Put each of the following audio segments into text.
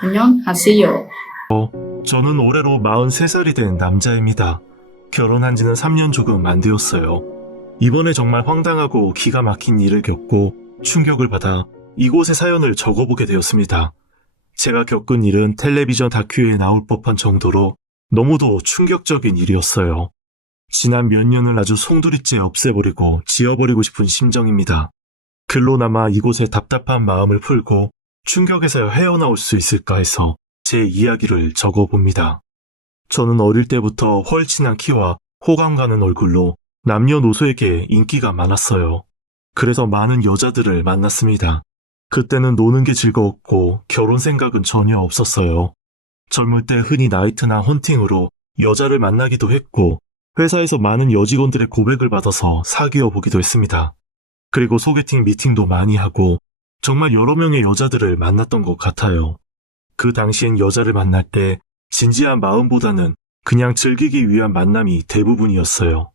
안녕하세요. 저는 올해로 43살이 된 남자입니다. 결혼한 지는 3년 조금 안 되었어요. 이번에 정말 황당하고 기가 막힌 일을 겪고 충격을 받아 이곳의 사연을 적어보게 되었습니다. 제가 겪은 일은 텔레비전 다큐에 나올 법한 정도로 너무도 충격적인 일이었어요. 지난 몇 년을 아주 송두리째 없애버리고 지워버리고 싶은 심정입니다. 글로나마 이곳의 답답한 마음을 풀고 충격에서 헤어나올 수 있을까 해서 제 이야기를 적어봅니다. 저는 어릴 때부터 헐친한 키와 호감 가는 얼굴로 남녀노소에게 인기가 많았어요. 그래서 많은 여자들을 만났습니다. 그때는 노는 게 즐거웠고 결혼 생각은 전혀 없었어요. 젊을 때 흔히 나이트나 헌팅으로 여자를 만나기도 했고 회사에서 많은 여직원들의 고백을 받아서 사귀어 보기도 했습니다. 그리고 소개팅 미팅도 많이 하고 정말 여러 명의 여자들을 만났던 것 같아요. 그 당시엔 여자를 만날 때 진지한 마음보다는 그냥 즐기기 위한 만남이 대부분이었어요.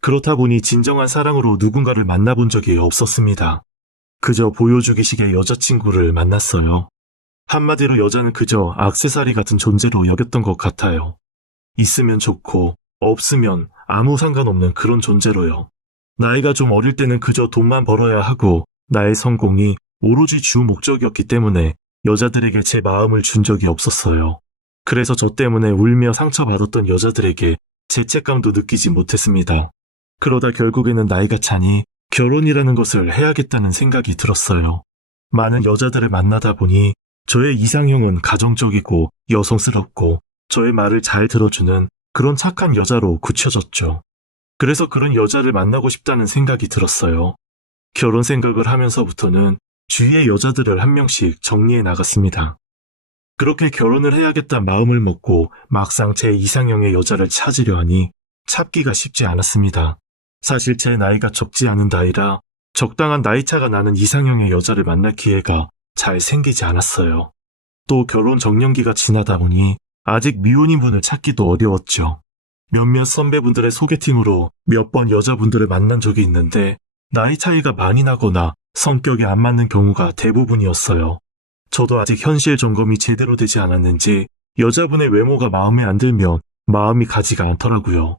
그렇다 보니 진정한 사랑으로 누군가를 만나본 적이 없었습니다. 그저 보여주기식의 여자친구를 만났어요. 한마디로 여자는 그저 액세서리 같은 존재로 여겼던 것 같아요. 있으면 좋고 없으면 아무 상관없는 그런 존재로요. 나이가 좀 어릴 때는 그저 돈만 벌어야 하고 나의 성공이 오로지 주 목적이었기 때문에 여자들에게 제 마음을 준 적이 없었어요. 그래서 저 때문에 울며 상처받았던 여자들에게 죄책감도 느끼지 못했습니다. 그러다 결국에는 나이가 차니 결혼이라는 것을 해야겠다는 생각이 들었어요. 많은 여자들을 만나다 보니 저의 이상형은 가정적이고 여성스럽고 저의 말을 잘 들어주는 그런 착한 여자로 굳혀졌죠. 그래서 그런 여자를 만나고 싶다는 생각이 들었어요. 결혼 생각을 하면서부터는 주위의 여자들을 한 명씩 정리해 나갔습니다. 그렇게 결혼을 해야겠다 마음을 먹고 막상 제 이상형의 여자를 찾으려 하니 찾기가 쉽지 않았습니다. 사실 제 나이가 적지 않은 나이라 적당한 나이차가 나는 이상형의 여자를 만날 기회가 잘 생기지 않았어요. 또 결혼 정년기가 지나다 보니 아직 미혼인 분을 찾기도 어려웠죠. 몇몇 선배분들의 소개팅으로 몇 번 여자분들을 만난 적이 있는데 나이 차이가 많이 나거나 성격이 안 맞는 경우가 대부분이었어요. 저도 아직 현실 점검이 제대로 되지 않았는지 여자분의 외모가 마음에 안 들면 마음이 가지가 않더라고요.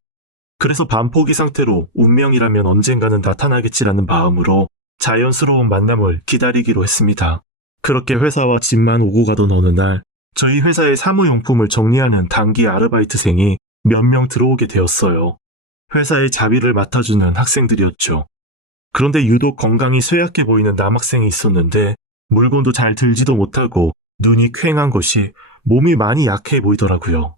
그래서 반포기 상태로 운명이라면 언젠가는 나타나겠지라는 마음으로 자연스러운 만남을 기다리기로 했습니다. 그렇게 회사와 집만 오고 가던 어느 날 저희 회사의 사무용품을 정리하는 단기 아르바이트생이 몇 명 들어오게 되었어요. 회사의 자비를 맡아주는 학생들이었죠. 그런데 유독 건강이 쇠약해 보이는 남학생이 있었는데 물건도 잘 들지도 못하고 눈이 퀭한 것이 몸이 많이 약해 보이더라고요.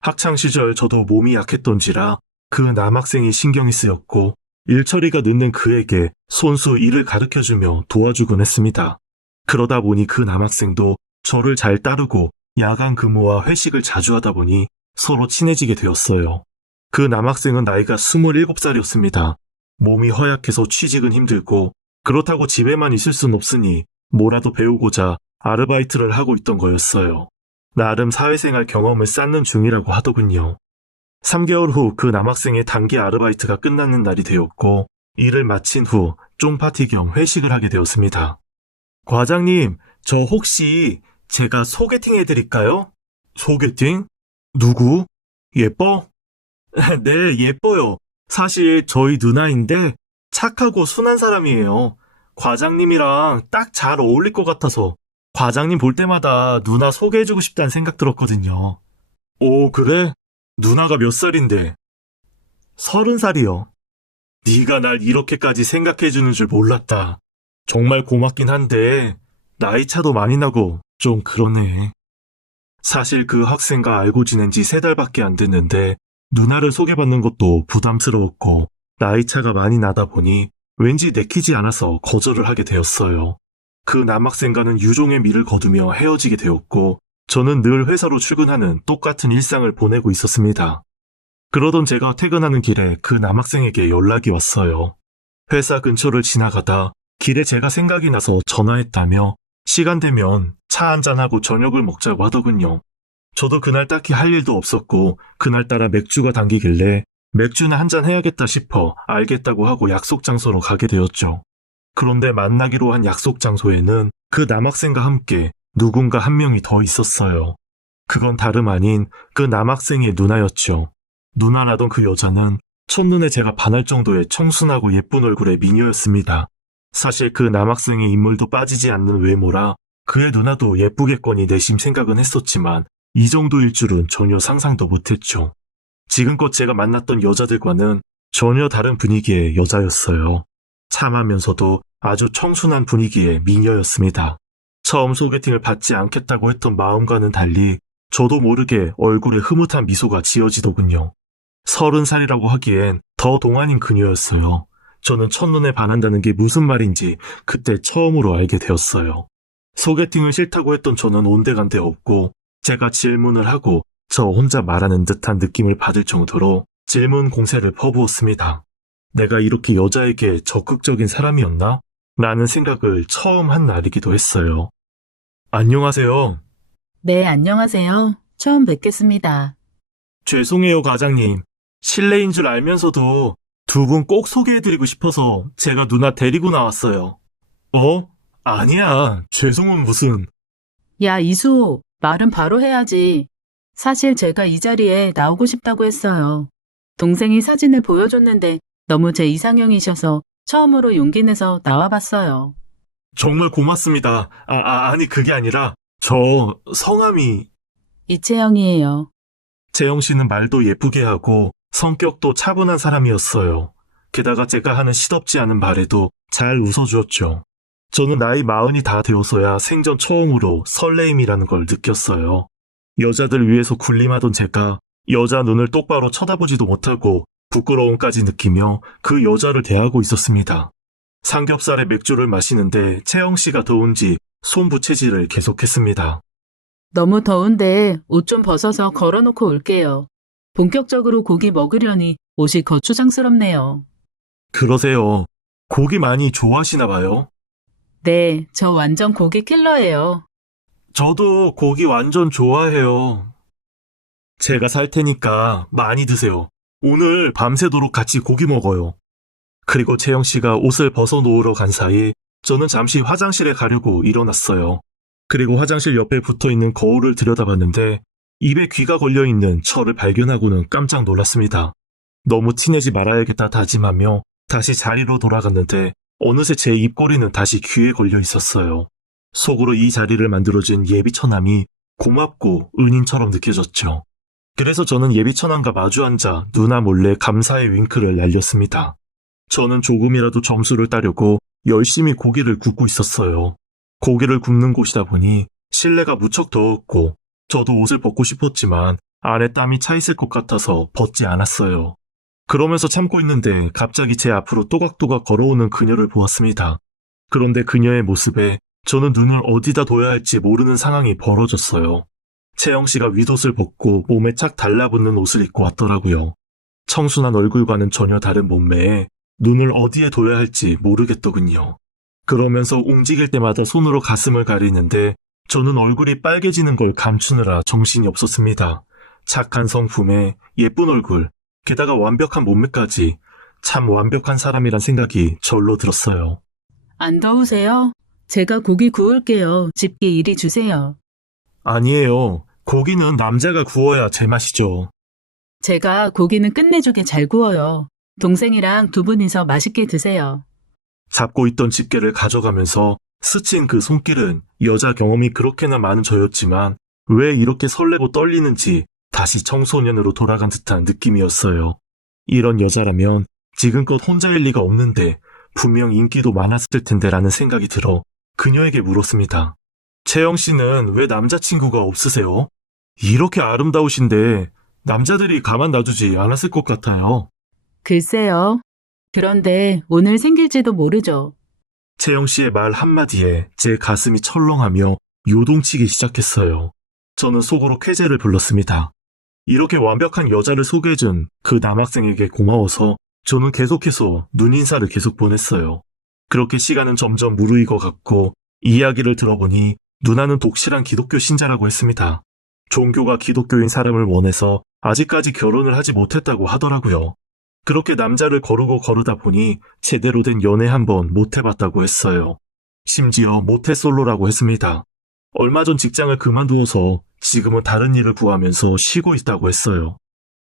학창시절 저도 몸이 약했던지라 그 남학생이 신경이 쓰였고 일처리가 늦는 그에게 손수 일을 가르쳐주며 도와주곤 했습니다. 그러다 보니 그 남학생도 저를 잘 따르고 야간 근무와 회식을 자주 하다 보니 서로 친해지게 되었어요. 그 남학생은 나이가 27살이었습니다. 몸이 허약해서 취직은 힘들고 그렇다고 집에만 있을 순 없으니 뭐라도 배우고자 아르바이트를 하고 있던 거였어요. 나름 사회생활 경험을 쌓는 중이라고 하더군요. 3개월 후 그 남학생의 단기 아르바이트가 끝나는 날이 되었고 일을 마친 후 쫑파티 겸 회식을 하게 되었습니다. 과장님, 저 혹시 제가 소개팅 해드릴까요? 소개팅? 누구? 예뻐? 네, 예뻐요. 사실 저희 누나인데 착하고 순한 사람이에요. 과장님이랑 딱 잘 어울릴 것 같아서 과장님 볼 때마다 누나 소개해주고 싶다는 생각 들었거든요. 오, 그래? 누나가 몇 살인데? 30살이요. 네가 날 이렇게까지 생각해주는 줄 몰랐다. 정말 고맙긴 한데 나이 차도 많이 나고 좀 그러네. 사실 그 학생과 알고 지낸 지 3달밖에 안 됐는데 누나를 소개받는 것도 부담스러웠고 나이 차가 많이 나다 보니 왠지 내키지 않아서 거절을 하게 되었어요. 그 남학생과는 유종의 미를 거두며 헤어지게 되었고 저는 늘 회사로 출근하는 똑같은 일상을 보내고 있었습니다. 그러던 제가 퇴근하는 길에 그 남학생에게 연락이 왔어요. 회사 근처를 지나가다 길에 제가 생각이 나서 전화했다며 시간 되면 차 한잔하고 저녁을 먹자고 하더군요. 저도 그날 딱히 할 일도 없었고 그날따라 맥주가 당기길래 맥주나 한잔 해야겠다 싶어 알겠다고 하고 약속 장소로 가게 되었죠. 그런데 만나기로 한 약속 장소에는 그 남학생과 함께 누군가 한 명이 더 있었어요. 그건 다름 아닌 그 남학생의 누나였죠. 누나라던 그 여자는 첫눈에 제가 반할 정도의 청순하고 예쁜 얼굴의 미녀였습니다. 사실 그 남학생의 인물도 빠지지 않는 외모라 그의 누나도 예쁘겠거니 내심 생각은 했었지만 이 정도일 줄은 전혀 상상도 못했죠. 지금껏 제가 만났던 여자들과는 전혀 다른 분위기의 여자였어요. 참하면서도 아주 청순한 분위기의 미녀였습니다. 처음 소개팅을 받지 않겠다고 했던 마음과는 달리 저도 모르게 얼굴에 흐뭇한 미소가 지어지더군요. 30살이라고 하기엔 더 동안인 그녀였어요. 저는 첫눈에 반한다는 게 무슨 말인지 그때 처음으로 알게 되었어요. 소개팅을 싫다고 했던 저는 온데간데 없고 제가 질문을 하고 저 혼자 말하는 듯한 느낌을 받을 정도로 질문 공세를 퍼부었습니다. 내가 이렇게 여자에게 적극적인 사람이었나? 라는 생각을 처음 한 날이기도 했어요. 안녕하세요. 네, 안녕하세요. 처음 뵙겠습니다. 죄송해요, 과장님. 실례인 줄 알면서도 두 분 꼭 소개해드리고 싶어서 제가 누나 데리고 나왔어요. 어? 아니야. 죄송은 무슨. 야, 이수, 말은 바로 해야지. 사실 제가 이 자리에 나오고 싶다고 했어요. 동생이 사진을 보여줬는데 너무 제 이상형이셔서 처음으로 용기 내서 나와봤어요. 정말 고맙습니다. 아니 그게 아니라 저 성함이 이채영이에요. 재영 씨는 말도 예쁘게 하고 성격도 차분한 사람이었어요. 게다가 제가 하는 시덥지 않은 말에도 잘 웃어주었죠. 저는 나이 40이 다 되어서야 생전 처음으로 설레임이라는 걸 느꼈어요. 여자들 위해서 군림하던 제가 여자 눈을 똑바로 쳐다보지도 못하고 부끄러움까지 느끼며 그 여자를 대하고 있었습니다. 삼겹살에 맥주를 마시는데 채영 씨가 더운지 손부채질을 계속했습니다. 너무 더운데 옷 좀 벗어서 걸어놓고 올게요. 본격적으로 고기 먹으려니 옷이 거추장스럽네요. 그러세요. 고기 많이 좋아하시나 봐요? 네, 저 완전 고기 킬러예요. 저도 고기 완전 좋아해요. 제가 살 테니까 많이 드세요. 오늘 밤새도록 같이 고기 먹어요. 그리고 채영 씨가 옷을 벗어놓으러 간 사이 저는 잠시 화장실에 가려고 일어났어요. 그리고 화장실 옆에 붙어있는 거울을 들여다봤는데 입에 귀가 걸려있는 저를 발견하고는 깜짝 놀랐습니다. 너무 티내지 말아야겠다 다짐하며 다시 자리로 돌아갔는데 어느새 제 입꼬리는 다시 귀에 걸려 있었어요. 속으로 이 자리를 만들어준 예비처남이 고맙고 은인처럼 느껴졌죠. 그래서 저는 예비처남과 마주 앉아 누나 몰래 감사의 윙크를 날렸습니다. 저는 조금이라도 점수를 따려고 열심히 고기를 굽고 있었어요. 고기를 굽는 곳이다 보니 실내가 무척 더웠고 저도 옷을 벗고 싶었지만 안에 땀이 차 있을 것 같아서 벗지 않았어요. 그러면서 참고 있는데 갑자기 제 앞으로 또각또각 걸어오는 그녀를 보았습니다. 그런데 그녀의 모습에 저는 눈을 어디다 둬야 할지 모르는 상황이 벌어졌어요. 채영 씨가 윗옷을 벗고 몸에 착 달라붙는 옷을 입고 왔더라고요. 청순한 얼굴과는 전혀 다른 몸매에 눈을 어디에 둬야 할지 모르겠더군요. 그러면서 움직일 때마다 손으로 가슴을 가리는데 저는 얼굴이 빨개지는 걸 감추느라 정신이 없었습니다. 착한 성품에 예쁜 얼굴, 게다가 완벽한 몸매까지 참 완벽한 사람이란 생각이 절로 들었어요. 안 더우세요? 제가 고기 구울게요. 집게 이리 주세요. 아니에요. 고기는 남자가 구워야 제맛이죠. 제가 고기는 끝내주게 잘 구워요. 동생이랑 두 분이서 맛있게 드세요. 잡고 있던 집게를 가져가면서 스친 그 손길은 여자 경험이 그렇게나 많은 저였지만 왜 이렇게 설레고 떨리는지 다시 청소년으로 돌아간 듯한 느낌이었어요. 이런 여자라면 지금껏 혼자일 리가 없는데 분명 인기도 많았을 텐데라는 생각이 들어 그녀에게 물었습니다. 채영 씨는 왜 남자친구가 없으세요? 이렇게 아름다우신데 남자들이 가만 놔두지 않았을 것 같아요. 글쎄요. 그런데 오늘 생길지도 모르죠. 채영 씨의 말 한마디에 제 가슴이 철렁하며 요동치기 시작했어요. 저는 속으로 쾌재를 불렀습니다. 이렇게 완벽한 여자를 소개해준 그 남학생에게 고마워서 저는 계속해서 눈인사를 계속 보냈어요. 그렇게 시간은 점점 무르익어 갔고 이야기를 들어보니 누나는 독실한 기독교 신자라고 했습니다. 종교가 기독교인 사람을 원해서 아직까지 결혼을 하지 못했다고 하더라고요. 그렇게 남자를 거르고 거르다 보니 제대로 된 연애 한번 못 해봤다고 했어요. 심지어 모태솔로라고 했습니다. 얼마 전 직장을 그만두어서 지금은 다른 일을 구하면서 쉬고 있다고 했어요.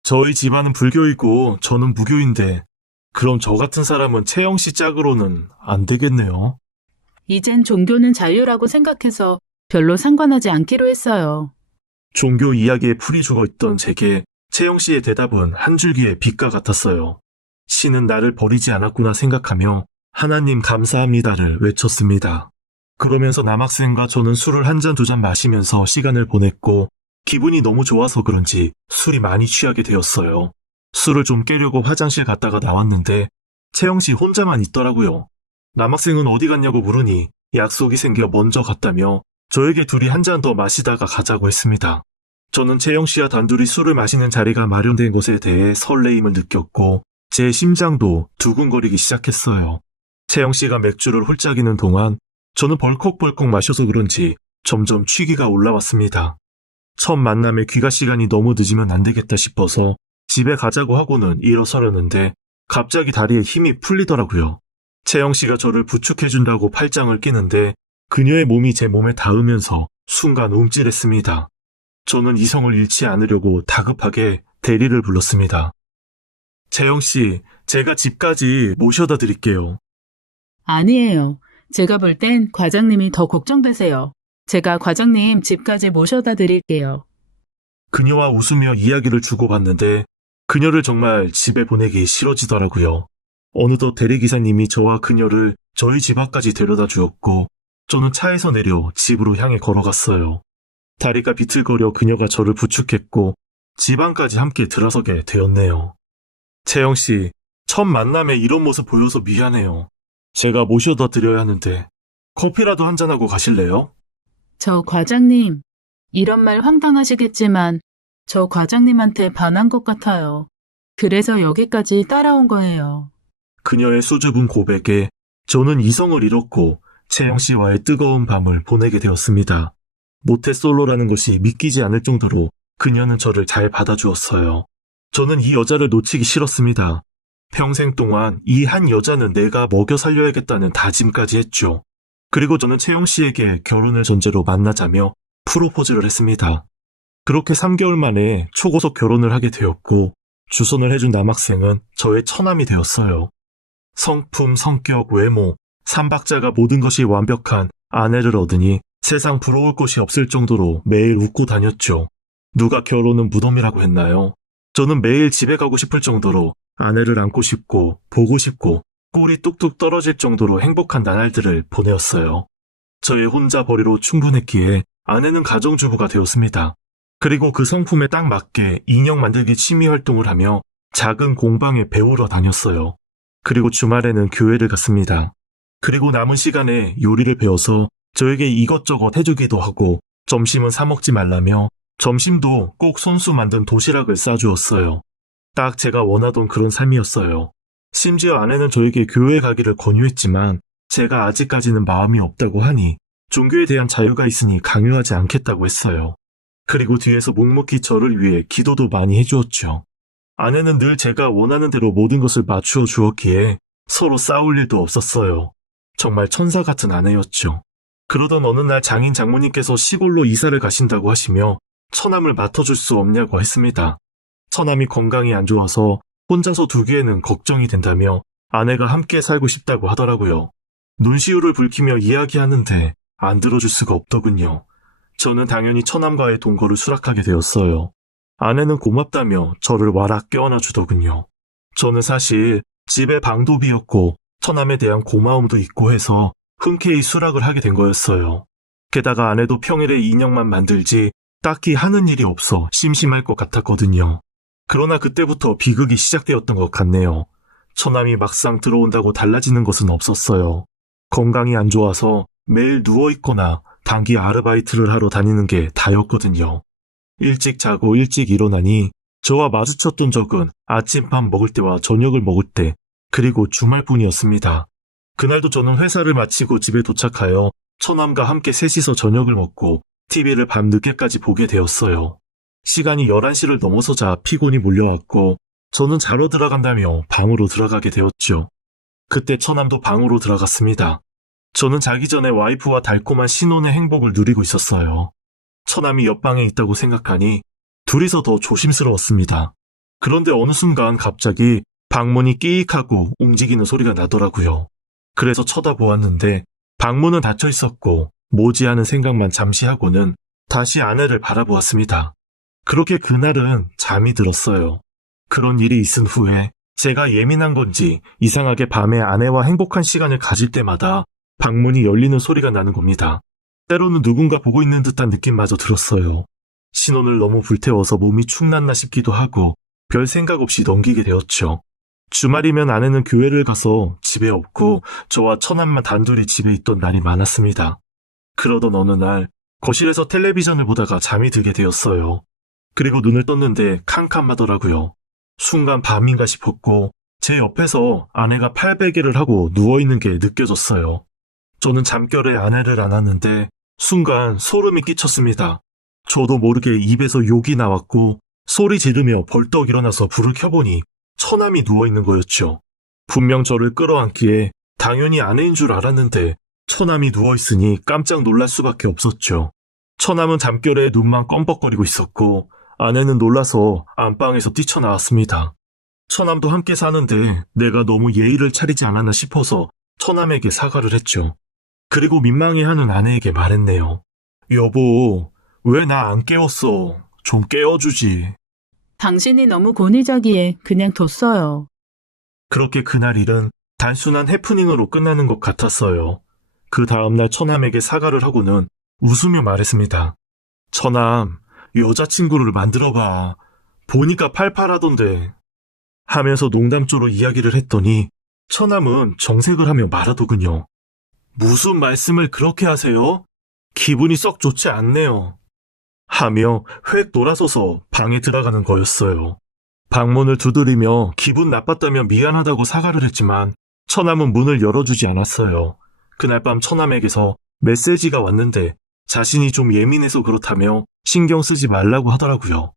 저희 집안은 불교이고 저는 무교인데 그럼 저 같은 사람은 채영 씨 짝으로는 안 되겠네요. 이젠 종교는 자유라고 생각해서 별로 상관하지 않기로 했어요. 종교 이야기에 풀이 죽어있던 제게 채영 씨의 대답은 한 줄기의 빛과 같았어요. 신은 나를 버리지 않았구나 생각하며 하나님 감사합니다를 외쳤습니다. 그러면서 남학생과 저는 술을 한 잔 두 잔 마시면서 시간을 보냈고 기분이 너무 좋아서 그런지 술이 많이 취하게 되었어요. 술을 좀 깨려고 화장실 갔다가 나왔는데 채영 씨 혼자만 있더라고요. 남학생은 어디 갔냐고 물으니 약속이 생겨 먼저 갔다며 저에게 둘이 한 잔 더 마시다가 가자고 했습니다. 저는 채영 씨와 단둘이 술을 마시는 자리가 마련된 것에 대해 설레임을 느꼈고 제 심장도 두근거리기 시작했어요. 채영 씨가 맥주를 홀짝이는 동안 저는 벌컥벌컥 마셔서 그런지 점점 취기가 올라왔습니다. 첫 만남에 귀가 시간이 너무 늦으면 안 되겠다 싶어서 집에 가자고 하고는 일어서려는데 갑자기 다리에 힘이 풀리더라고요. 채영 씨가 저를 부축해준다고 팔짱을 끼는데 그녀의 몸이 제 몸에 닿으면서 순간 움찔했습니다. 저는 이성을 잃지 않으려고 다급하게 대리를 불렀습니다. 채영 씨, 제가 집까지 모셔다 드릴게요. 아니에요. 제가 볼 땐 과장님이 더 걱정되세요. 제가 과장님 집까지 모셔다 드릴게요. 그녀와 웃으며 이야기를 주고받는데 그녀를 정말 집에 보내기 싫어지더라고요. 어느덧 대리기사님이 저와 그녀를 저희 집 앞까지 데려다 주었고 저는 차에서 내려 집으로 향해 걸어갔어요. 다리가 비틀거려 그녀가 저를 부축했고 집 안까지 함께 들어서게 되었네요. 채영 씨, 첫 만남에 이런 모습 보여서 미안해요. 제가 모셔다 드려야 하는데 커피라도 한잔하고 가실래요? 저 과장님, 이런 말 황당하시겠지만 저 과장님한테 반한 것 같아요. 그래서 여기까지 따라온 거예요. 그녀의 수줍은 고백에 저는 이성을 잃었고 채영 씨와의 뜨거운 밤을 보내게 되었습니다. 모태솔로라는 것이 믿기지 않을 정도로 그녀는 저를 잘 받아주었어요. 저는 이 여자를 놓치기 싫었습니다. 평생 동안 이 한 여자는 내가 먹여 살려야겠다는 다짐까지 했죠. 그리고 저는 채영 씨에게 결혼을 전제로 만나자며 프로포즈를 했습니다. 그렇게 3개월 만에 초고속 결혼을 하게 되었고 주선을 해준 남학생은 저의 처남이 되었어요. 성품, 성격, 외모, 삼박자가 모든 것이 완벽한 아내를 얻으니 세상 부러울 것이 없을 정도로 매일 웃고 다녔죠. 누가 결혼은 무덤이라고 했나요? 저는 매일 집에 가고 싶을 정도로 아내를 안고 싶고 보고 싶고 꿀이 뚝뚝 떨어질 정도로 행복한 나날들을 보내었어요. 저의 혼자 벌이로 충분했기에 아내는 가정주부가 되었습니다. 그리고 그 성품에 딱 맞게 인형 만들기 취미 활동을 하며 작은 공방에 배우러 다녔어요. 그리고 주말에는 교회를 갔습니다. 그리고 남은 시간에 요리를 배워서 저에게 이것저것 해주기도 하고 점심은 사 먹지 말라며 점심도 꼭 손수 만든 도시락을 싸주었어요. 딱 제가 원하던 그런 삶이었어요. 심지어 아내는 저에게 교회에 가기를 권유했지만 제가 아직까지는 마음이 없다고 하니 종교에 대한 자유가 있으니 강요하지 않겠다고 했어요. 그리고 뒤에서 묵묵히 저를 위해 기도도 많이 해주었죠. 아내는 늘 제가 원하는 대로 모든 것을 맞추어 주었기에 서로 싸울 일도 없었어요. 정말 천사 같은 아내였죠. 그러던 어느 날 장인 장모님께서 시골로 이사를 가신다고 하시며 처남을 맡아줄 수 없냐고 했습니다. 처남이 건강이 안 좋아서 혼자서 두기에는 걱정이 된다며 아내가 함께 살고 싶다고 하더라고요. 눈시울을 붉히며 이야기하는데 안 들어줄 수가 없더군요. 저는 당연히 처남과의 동거를 수락하게 되었어요. 아내는 고맙다며 저를 와락 껴안아 주더군요. 저는 사실 집에 방도 비었고 처남에 대한 고마움도 있고 해서 흔쾌히 수락을 하게 된 거였어요. 게다가 아내도 평일에 인형만 만들지 딱히 하는 일이 없어 심심할 것 같았거든요. 그러나 그때부터 비극이 시작되었던 것 같네요. 처남이 막상 들어온다고 달라지는 것은 없었어요. 건강이 안 좋아서 매일 누워있거나 단기 아르바이트를 하러 다니는 게 다였거든요. 일찍 자고 일찍 일어나니 저와 마주쳤던 적은 아침밥 먹을 때와 저녁을 먹을 때 그리고 주말뿐이었습니다. 그날도 저는 회사를 마치고 집에 도착하여 처남과 함께 셋이서 저녁을 먹고 TV를 밤늦게까지 보게 되었어요. 시간이 11시를 넘어서자 피곤이 몰려왔고 저는 자러 들어간다며 방으로 들어가게 되었죠. 그때 처남도 방으로 들어갔습니다. 저는 자기 전에 와이프와 달콤한 신혼의 행복을 누리고 있었어요. 처남이 옆방에 있다고 생각하니 둘이서 더 조심스러웠습니다. 그런데 어느 순간 갑자기 방문이 끼익하고 움직이는 소리가 나더라고요. 그래서 쳐다보았는데 방문은 닫혀 있었고 뭐지 하는 생각만 잠시 하고는 다시 아내를 바라보았습니다. 그렇게 그날은 잠이 들었어요. 그런 일이 있은 후에 제가 예민한 건지 이상하게 밤에 아내와 행복한 시간을 가질 때마다 방문이 열리는 소리가 나는 겁니다. 때로는 누군가 보고 있는 듯한 느낌마저 들었어요. 신혼을 너무 불태워서 몸이 축났나 싶기도 하고 별 생각 없이 넘기게 되었죠. 주말이면 아내는 교회를 가서 집에 없고 저와 처남만 단둘이 집에 있던 날이 많았습니다. 그러던 어느 날 거실에서 텔레비전을 보다가 잠이 들게 되었어요. 그리고 눈을 떴는데 캄캄하더라고요. 순간 밤인가 싶었고 제 옆에서 아내가 팔베개를 하고 누워있는 게 느껴졌어요. 저는 잠결에 아내를 안았는데 순간 소름이 끼쳤습니다. 저도 모르게 입에서 욕이 나왔고 소리 지르며 벌떡 일어나서 불을 켜보니 처남이 누워있는 거였죠. 분명 저를 끌어안기에 당연히 아내인 줄 알았는데 처남이 누워있으니 깜짝 놀랄 수밖에 없었죠. 처남은 잠결에 눈만 껌벅거리고 있었고 아내는 놀라서 안방에서 뛰쳐나왔습니다. 처남도 함께 사는데 내가 너무 예의를 차리지 않았나 싶어서 처남에게 사과를 했죠. 그리고 민망해하는 아내에게 말했네요. 여보, 왜 나 안 깨웠어? 좀 깨워주지. 당신이 너무 고니자기에 그냥 뒀어요. 그렇게 그날 일은 단순한 해프닝으로 끝나는 것 같았어요. 그 다음날 처남에게 사과를 하고는 웃으며 말했습니다. 처남, 여자친구를 만들어봐. 보니까 팔팔하던데. 하면서 농담조로 이야기를 했더니 처남은 정색을 하며 말하더군요. 무슨 말씀을 그렇게 하세요? 기분이 썩 좋지 않네요. 하며 획 돌아서서 방에 들어가는 거였어요. 방문을 두드리며 기분 나빴다며 미안하다고 사과를 했지만 처남은 문을 열어주지 않았어요. 그날 밤 처남에게서 메시지가 왔는데 자신이 좀 예민해서 그렇다며 신경 쓰지 말라고 하더라고요.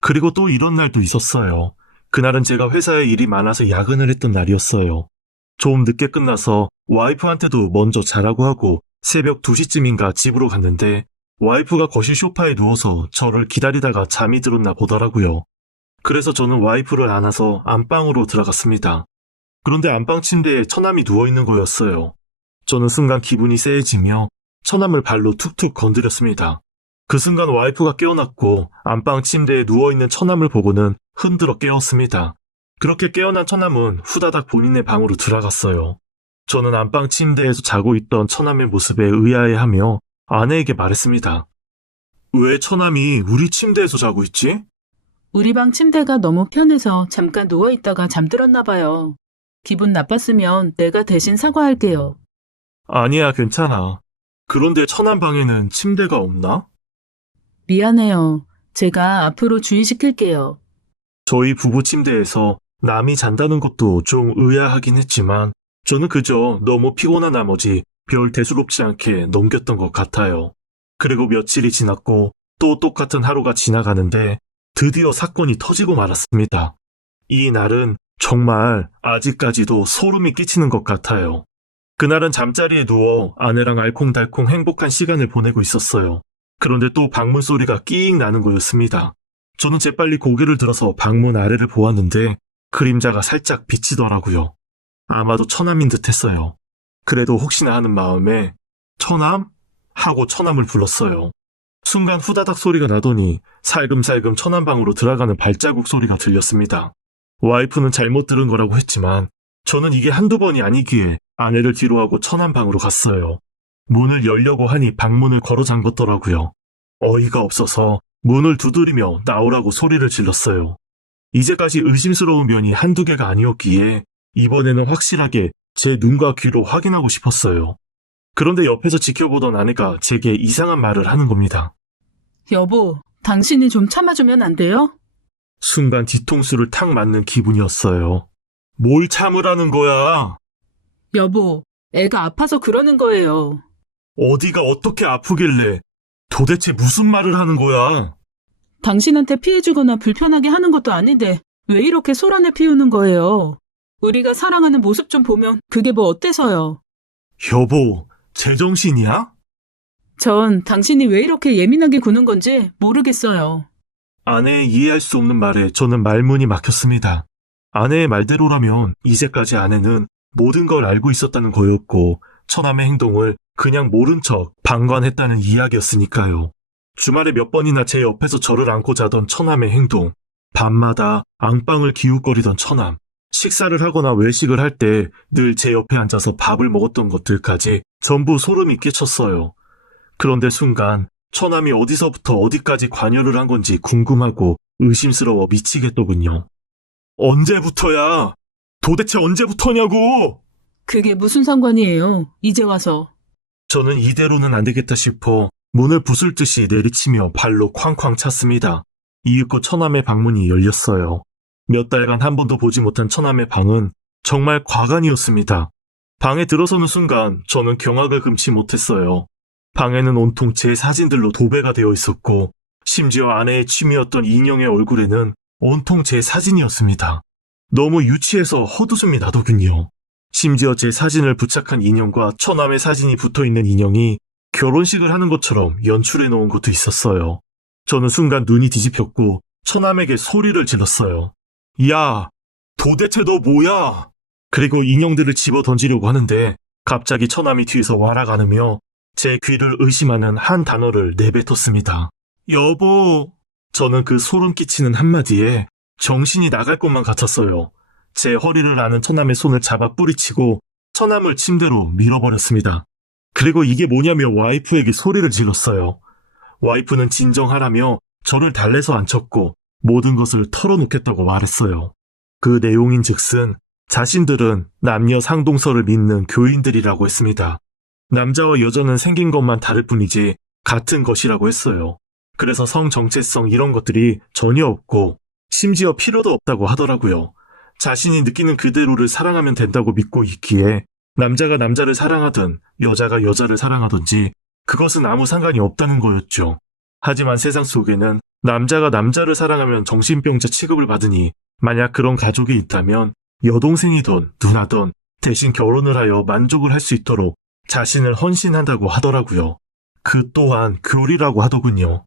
그리고 또 이런 날도 있었어요. 그날은 제가 회사에 일이 많아서 야근을 했던 날이었어요. 좀 늦게 끝나서 와이프한테도 먼저 자라고 하고 새벽 2시쯤인가 집으로 갔는데 와이프가 거실 소파에 누워서 저를 기다리다가 잠이 들었나 보더라고요. 그래서 저는 와이프를 안아서 안방으로 들어갔습니다. 그런데 안방 침대에 처남이 누워있는 거였어요. 저는 순간 기분이 쎄해지며 처남을 발로 툭툭 건드렸습니다. 그 순간 와이프가 깨어났고 안방 침대에 누워있는 처남을 보고는 흔들어 깨웠습니다. 그렇게 깨어난 처남은 후다닥 본인의 방으로 들어갔어요. 저는 안방 침대에서 자고 있던 처남의 모습에 의아해하며 아내에게 말했습니다. 왜 처남이 우리 침대에서 자고 있지? 우리 방 침대가 너무 편해서 잠깐 누워있다가 잠들었나 봐요. 기분 나빴으면 내가 대신 사과할게요. 아니야, 괜찮아. 그런데 처남 방에는 침대가 없나? 미안해요. 제가 앞으로 주의시킬게요. 저희 부부 침대에서 남이 잔다는 것도 좀 의아하긴 했지만 저는 그저 너무 피곤한 나머지 별 대수롭지 않게 넘겼던 것 같아요. 그리고 며칠이 지났고 또 똑같은 하루가 지나가는데 드디어 사건이 터지고 말았습니다. 이 날은 정말 아직까지도 소름이 끼치는 것 같아요. 그날은 잠자리에 누워 아내랑 알콩달콩 행복한 시간을 보내고 있었어요. 그런데 또 방문 소리가 끼익 나는 거였습니다. 저는 재빨리 고개를 들어서 방문 아래를 보았는데 그림자가 살짝 비치더라고요. 아마도 처남인 듯 했어요. 그래도 혹시나 하는 마음에 처남? 하고 처남을 불렀어요. 순간 후다닥 소리가 나더니 살금살금 처남 방으로 들어가는 발자국 소리가 들렸습니다. 와이프는 잘못 들은 거라고 했지만 저는 이게 한두 번이 아니기에 아내를 뒤로하고 처남 방으로 갔어요. 문을 열려고 하니 방문을 걸어 잠궜더라고요. 어이가 없어서 문을 두드리며 나오라고 소리를 질렀어요. 이제까지 의심스러운 면이 한두 개가 아니었기에 이번에는 확실하게 제 눈과 귀로 확인하고 싶었어요. 그런데 옆에서 지켜보던 아내가 제게 이상한 말을 하는 겁니다. 여보, 당신이 좀 참아주면 안 돼요? 순간 뒤통수를 탁 맞는 기분이었어요. 뭘 참으라는 거야? 여보, 애가 아파서 그러는 거예요. 어디가 어떻게 아프길래 도대체 무슨 말을 하는 거야? 당신한테 피해주거나 불편하게 하는 것도 아닌데 왜 이렇게 소란을 피우는 거예요? 우리가 사랑하는 모습 좀 보면 그게 뭐 어때서요? 여보, 제정신이야? 전 당신이 왜 이렇게 예민하게 구는 건지 모르겠어요. 아내의 이해할 수 없는 말에 저는 말문이 막혔습니다. 아내의 말대로라면 이제까지 아내는 모든 걸 알고 있었다는 거였고 처남의 행동을 그냥 모른 척 방관했다는 이야기였으니까요. 주말에 몇 번이나 제 옆에서 저를 안고 자던 처남의 행동, 밤마다 앙빵을 기웃거리던 처남, 식사를 하거나 외식을 할 때 늘 제 옆에 앉아서 밥을 먹었던 것들까지 전부 소름이 끼쳤어요. 그런데 순간 처남이 어디서부터 어디까지 관여를 한 건지 궁금하고 의심스러워 미치겠더군요. 언제부터야? 도대체 언제부터냐고! 그게 무슨 상관이에요? 이제 와서. 저는 이대로는 안 되겠다 싶어 문을 부술 듯이 내리치며 발로 쾅쾅 찼습니다. 이윽고 처남의 방문이 열렸어요. 몇 달간 한 번도 보지 못한 처남의 방은 정말 과간이었습니다. 방에 들어서는 순간 저는 경악을 금치 못했어요. 방에는 온통 제 사진들로 도배가 되어 있었고 심지어 아내의 취미였던 인형의 얼굴에는 온통 제 사진이었습니다. 너무 유치해서 헛웃음이 나더군요. 심지어 제 사진을 부착한 인형과 처남의 사진이 붙어있는 인형이 결혼식을 하는 것처럼 연출해 놓은 것도 있었어요. 저는 순간 눈이 뒤집혔고 처남에게 소리를 질렀어요. 야, 도대체 너 뭐야? 그리고 인형들을 집어 던지려고 하는데 갑자기 처남이 뒤에서 와라가느며 제 귀를 의심하는 한 단어를 내뱉었습니다. 여보. 저는 그 소름 끼치는 한마디에 정신이 나갈 것만 같았어요. 제 허리를 아는 처남의 손을 잡아 뿌리치고 처남을 침대로 밀어버렸습니다. 그리고 이게 뭐냐며 와이프에게 소리를 질렀어요. 와이프는 진정하라며 저를 달래서 앉혔고 모든 것을 털어놓겠다고 말했어요. 그 내용인 즉슨 자신들은 남녀 상동서를 믿는 교인들이라고 했습니다. 남자와 여자는 생긴 것만 다를 뿐이지 같은 것이라고 했어요. 그래서 성 정체성 이런 것들이 전혀 없고 심지어 필요도 없다고 하더라고요. 자신이 느끼는 그대로를 사랑하면 된다고 믿고 있기에 남자가 남자를 사랑하든 여자가 여자를 사랑하든지 그것은 아무 상관이 없다는 거였죠. 하지만 세상 속에는 남자가 남자를 사랑하면 정신병자 취급을 받으니 만약 그런 가족이 있다면 여동생이든 누나든 대신 결혼을 하여 만족을 할 수 있도록 자신을 헌신한다고 하더라고요. 그 또한 교리라고 하더군요.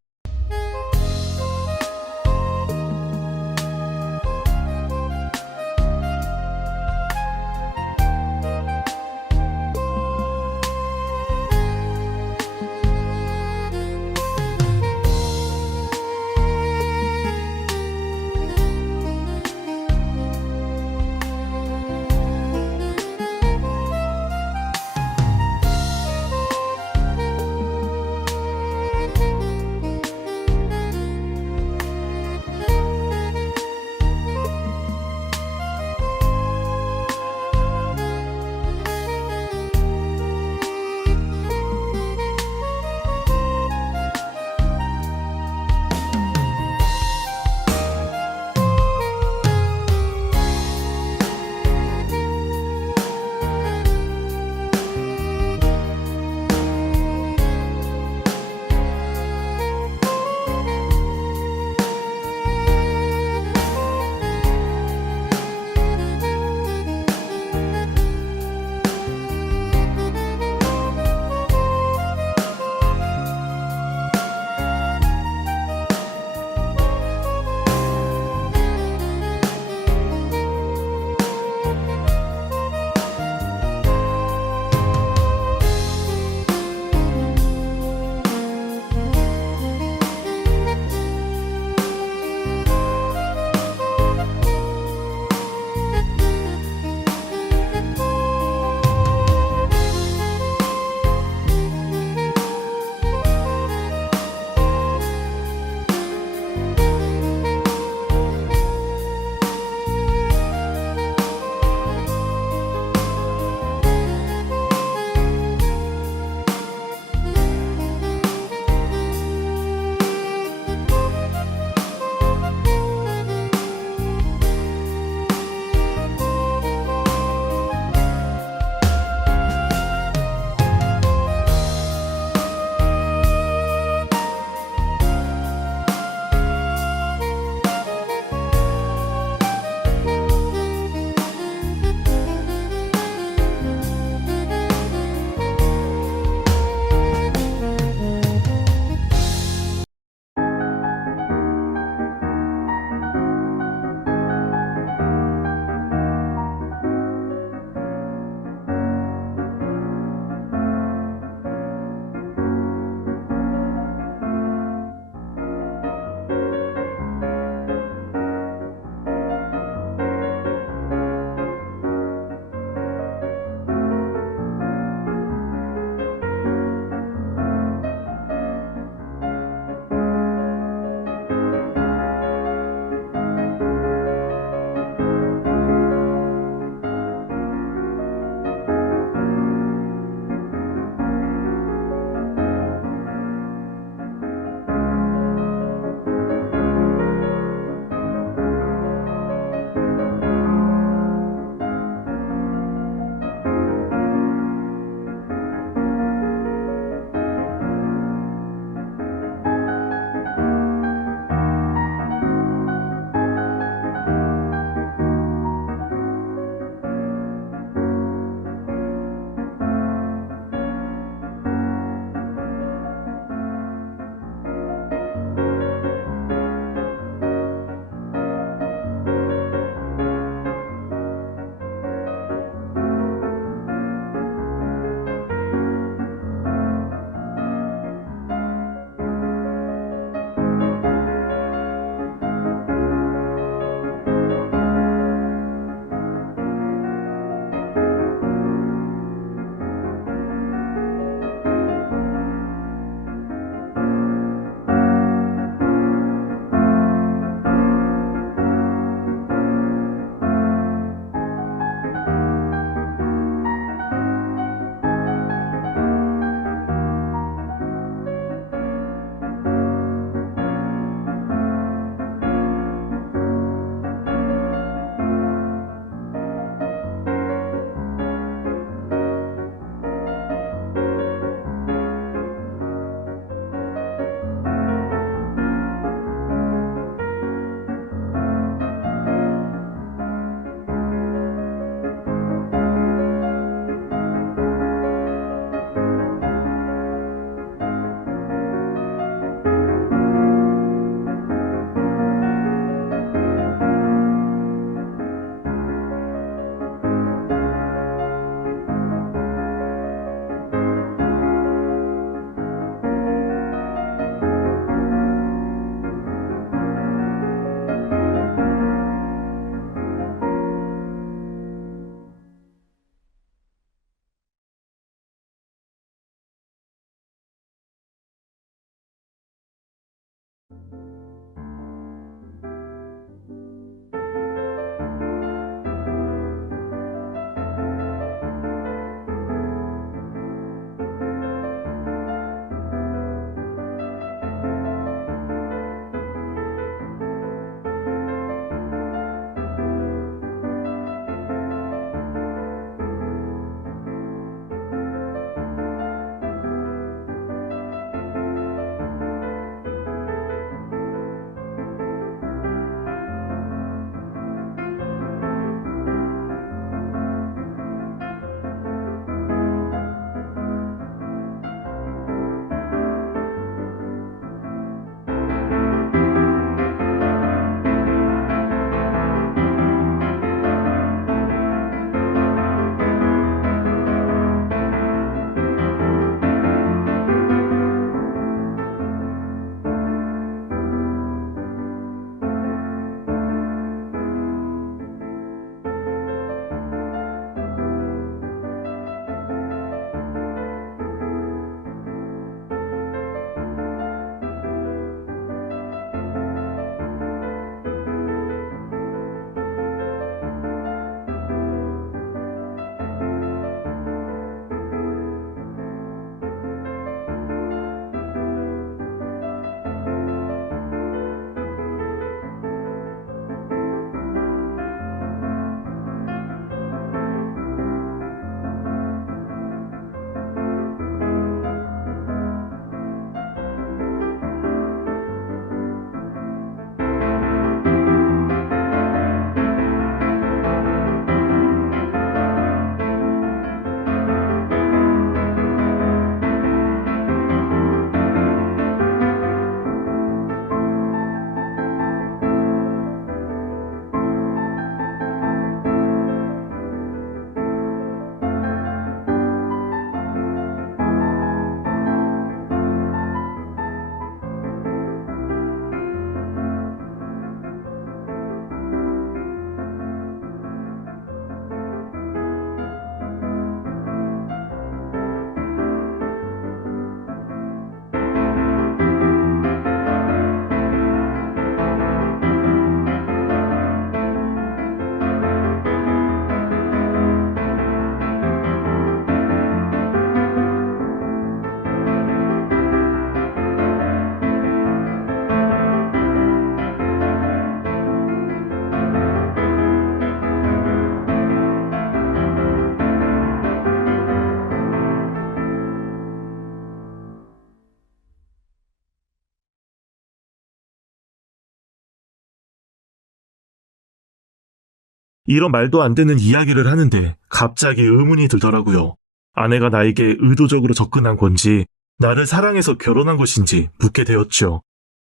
이런 말도 안 되는 이야기를 하는데 갑자기 의문이 들더라고요. 아내가 나에게 의도적으로 접근한 건지 나를 사랑해서 결혼한 것인지 묻게 되었죠.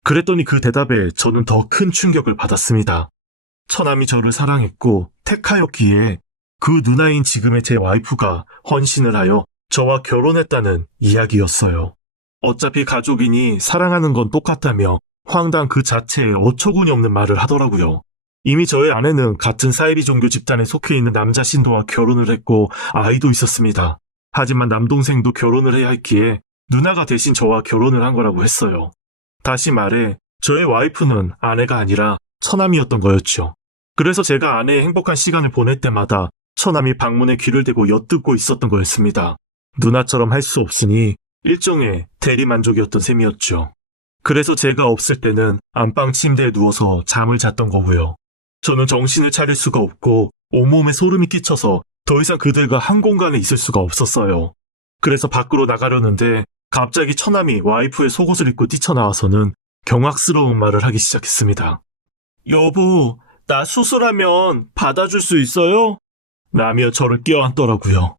그랬더니 그 대답에 저는 더 큰 충격을 받았습니다. 처남이 저를 사랑했고 택하였기에 그 누나인 지금의 제 와이프가 헌신을 하여 저와 결혼했다는 이야기였어요. 어차피 가족이니 사랑하는 건 똑같다며 황당 그 자체에 어처구니 없는 말을 하더라고요. 이미 저의 아내는 같은 사이비 종교 집단에 속해 있는 남자 신도와 결혼을 했고 아이도 있었습니다. 하지만 남동생도 결혼을 해야 했기에 누나가 대신 저와 결혼을 한 거라고 했어요. 다시 말해 저의 와이프는 아내가 아니라 처남이었던 거였죠. 그래서 제가 아내의 행복한 시간을 보낼 때마다 처남이 방문에 귀를 대고 엿듣고 있었던 거였습니다. 누나처럼 할 수 없으니 일종의 대리만족이었던 셈이었죠. 그래서 제가 없을 때는 안방 침대에 누워서 잠을 잤던 거고요. 저는 정신을 차릴 수가 없고 온몸에 소름이 끼쳐서 더 이상 그들과 한 공간에 있을 수가 없었어요. 그래서 밖으로 나가려는데 갑자기 처남이 와이프의 속옷을 입고 뛰쳐나와서는 경악스러운 말을 하기 시작했습니다. 여보, 나 수술하면 받아줄 수 있어요? 라며 저를 껴안더라고요.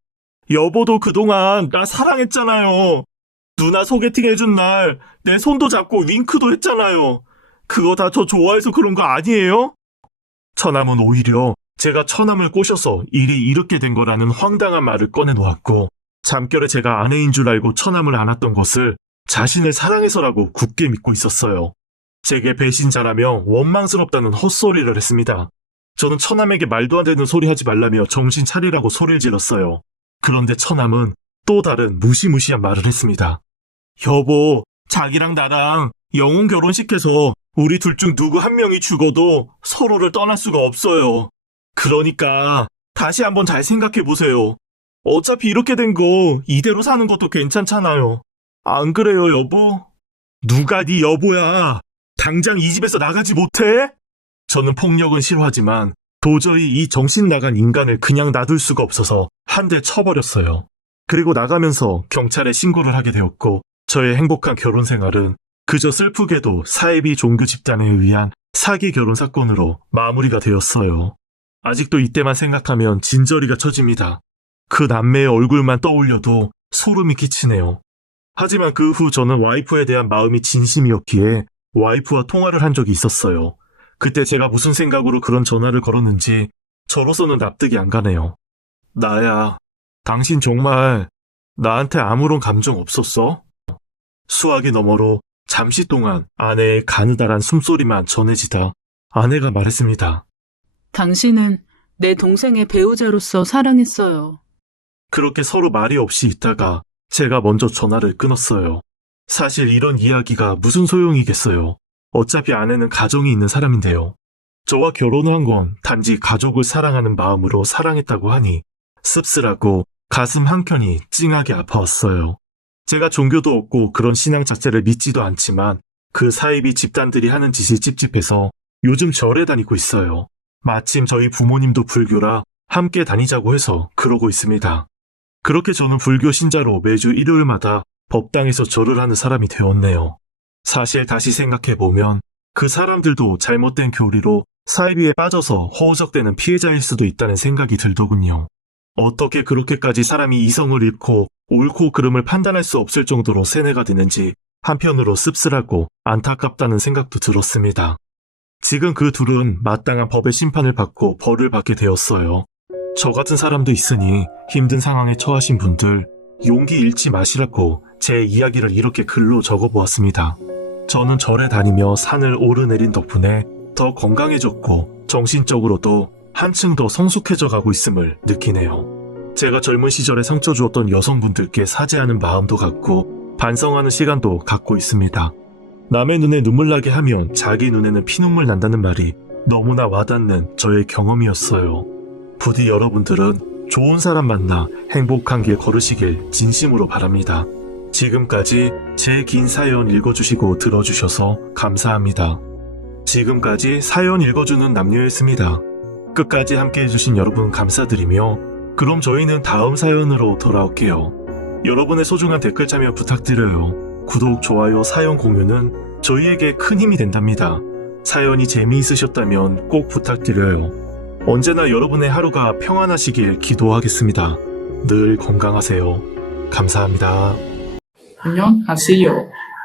여보도 그동안 나 사랑했잖아요. 누나 소개팅 해준 날 내 손도 잡고 윙크도 했잖아요. 그거 다 저 좋아해서 그런 거 아니에요? 처남은 오히려 제가 처남을 꼬셔서 일이 이렇게 된 거라는 황당한 말을 꺼내놓았고 잠결에 제가 아내인 줄 알고 처남을 안았던 것을 자신을 사랑해서라고 굳게 믿고 있었어요. 제게 배신자라며 원망스럽다는 헛소리를 했습니다. 저는 처남에게 말도 안 되는 소리 하지 말라며 정신 차리라고 소리를 질렀어요. 그런데 처남은 또 다른 무시무시한 말을 했습니다. 여보, 자기랑 나랑 영혼 결혼식해서 우리 둘 중 누구 한 명이 죽어도 서로를 떠날 수가 없어요. 그러니까 다시 한번 잘 생각해보세요. 어차피 이렇게 된 거 이대로 사는 것도 괜찮잖아요. 안 그래요, 여보? 누가 네 여보야? 당장 이 집에서 나가지 못해? 저는 폭력은 싫어하지만 도저히 이 정신 나간 인간을 그냥 놔둘 수가 없어서 한 대 쳐버렸어요. 그리고 나가면서 경찰에 신고를 하게 되었고 저의 행복한 결혼 생활은 그저 슬프게도 사이비 종교 집단에 의한 사기 결혼 사건으로 마무리가 되었어요. 아직도 이때만 생각하면 진저리가 쳐집니다. 그 남매의 얼굴만 떠올려도 소름이 끼치네요. 하지만 그 후 저는 와이프에 대한 마음이 진심이었기에 와이프와 통화를 한 적이 있었어요. 그때 제가 무슨 생각으로 그런 전화를 걸었는지 저로서는 납득이 안 가네요. 나야, 당신 정말 나한테 아무런 감정 없었어? 수화기 너머로 잠시 동안 아내의 가느다란 숨소리만 전해지다 아내가 말했습니다. 당신은 내 동생의 배우자로서 사랑했어요. 그렇게 서로 말이 없이 있다가 제가 먼저 전화를 끊었어요. 사실 이런 이야기가 무슨 소용이겠어요. 어차피 아내는 가정이 있는 사람인데요. 저와 결혼을 한 건 단지 가족을 사랑하는 마음으로 사랑했다고 하니 씁쓸하고 가슴 한켠이 찡하게 아파왔어요. 제가 종교도 없고 그런 신앙 자체를 믿지도 않지만 그 사이비 집단들이 하는 짓이 찝찝해서 요즘 절에 다니고 있어요. 마침 저희 부모님도 불교라 함께 다니자고 해서 그러고 있습니다. 그렇게 저는 불교 신자로 매주 일요일마다 법당에서 절을 하는 사람이 되었네요. 사실 다시 생각해보면 그 사람들도 잘못된 교리로 사이비에 빠져서 허우적대는 피해자일 수도 있다는 생각이 들더군요. 어떻게 그렇게까지 사람이 이성을 잃고 옳고 그름을 판단할 수 없을 정도로 세뇌가 되는지 한편으로 씁쓸하고 안타깝다는 생각도 들었습니다. 지금 그 둘은 마땅한 법의 심판을 받고 벌을 받게 되었어요. 저 같은 사람도 있으니 힘든 상황에 처하신 분들 용기 잃지 마시라고 제 이야기를 이렇게 글로 적어보았습니다. 저는 절에 다니며 산을 오르내린 덕분에 더 건강해졌고 정신적으로도 한층 더 성숙해져 가고 있음을 느끼네요. 제가 젊은 시절에 상처 주었던 여성분들께 사죄하는 마음도 갖고 반성하는 시간도 갖고 있습니다. 남의 눈에 눈물 나게 하면 자기 눈에는 피눈물 난다는 말이 너무나 와닿는 저의 경험이었어요. 부디 여러분들은 좋은 사람 만나 행복한 길 걸으시길 진심으로 바랍니다. 지금까지 제 긴 사연 읽어주시고 들어주셔서 감사합니다. 지금까지 사연 읽어주는 남녀였습니다. 끝까지 함께 해주신 여러분 감사드리며 그럼 저희는 다음 사연으로 돌아올게요. 여러분의 소중한 댓글 참여 부탁드려요. 구독, 좋아요, 사연 공유는 저희에게 큰 힘이 된답니다. 사연이 재미있으셨다면 꼭 부탁드려요. 언제나 여러분의 하루가 평안하시길 기도하겠습니다. 늘 건강하세요. 감사합니다. 안녕하세요.